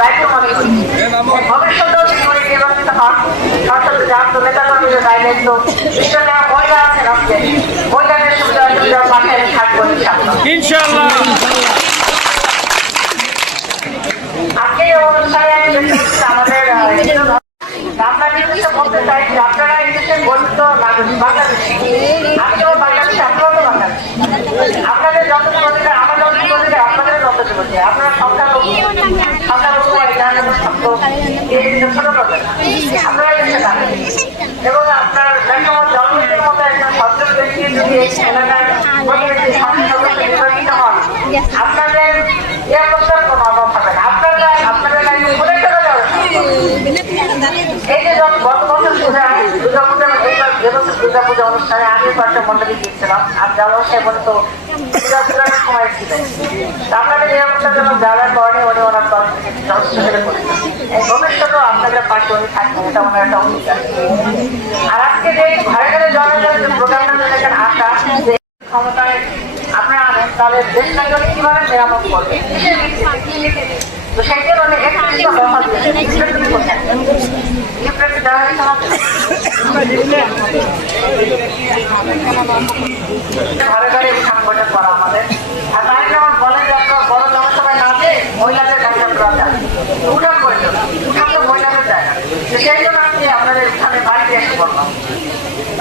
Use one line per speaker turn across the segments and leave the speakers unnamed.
দায়িত্ব মনে করি ভবিষ্যতেও আজকে আমাদের নির্দিষ্ট বলতে চাই আপনারা আমি যেমন বাংলাদেশি আপনারাও তো বাংলাদেশি আপনাদের যতটুকু অধিকার আপনাদের যতটুকু আপনারা দেখানোর মতো একজন সচেতন ব্যক্তি যদি এলাকার নির্বাচিত হন, আপনাদের এ অবস্থার হবে আপনাদের কাছে মনে করে যাবে এই যে গত বছর দুর্গা পূজা এইবার দুর্গা পূজা অনুষ্ঠানে আমি কয়েকটা গিয়েছিলাম, আর যাওয়া সে বলতো দুর্গা পূজার সময় ছিল আপনাদের অবস্থার জন্য যারা উনি ওনার থেকে ভবিষ্যতেও আপনাদের পাশে উনি থাকবেন, এটা ওনার একটা আর আজকে যে ভারতের জনগণের যে প্রোগ্রামটা যে ক্ষমতায় আপনারা আনেন, তাহলে কীভাবে মেরামত করবে? তো জন্য অনেক একত্রিত ঘরে ঘরে সংগঠন করা আমাদের আর তাই যেমন বলে যে বড় জনসভায় না মহিলাদের যায় উঠান করছে উঠান তো মহিলাদের যায় না সেই জন্য আমি আপনাদের এখানে বাড়িতে এসে তো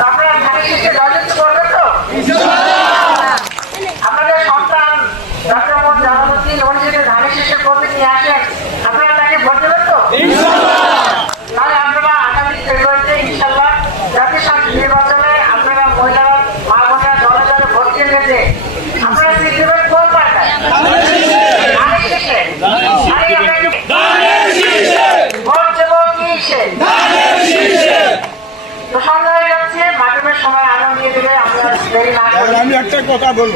আপনারা ধানের রাজত্ব করবেন তো আপনাদের সন্তান ডক্টর মোহাম্মদ জালালউদ্দিন উনি যদি ধানের শীষের প্রতি নিয়ে আসেন আপনারা তাকে ভোট দেবেন তো তাহলে আপনারা আগামী ফেব্রুয়ারিতে ইনশাল্লাহ জাতীয় সংসদ নির্বাচনে আপনারা মহিলারা মা বোনেরা দলে দলে ভোট কেন্দ্রে যে আপনারা কি দেবেন কোন পাল্টায় ধানের শীষে আরে আপনাকে ভোট দেবো কিসে তো সন্ধ্যা হয়ে যাচ্ছে মাধ্যমের সময় আনন্দ দিয়ে দেবে আমরা দেরি না করে
আমি একটা কথা বলব।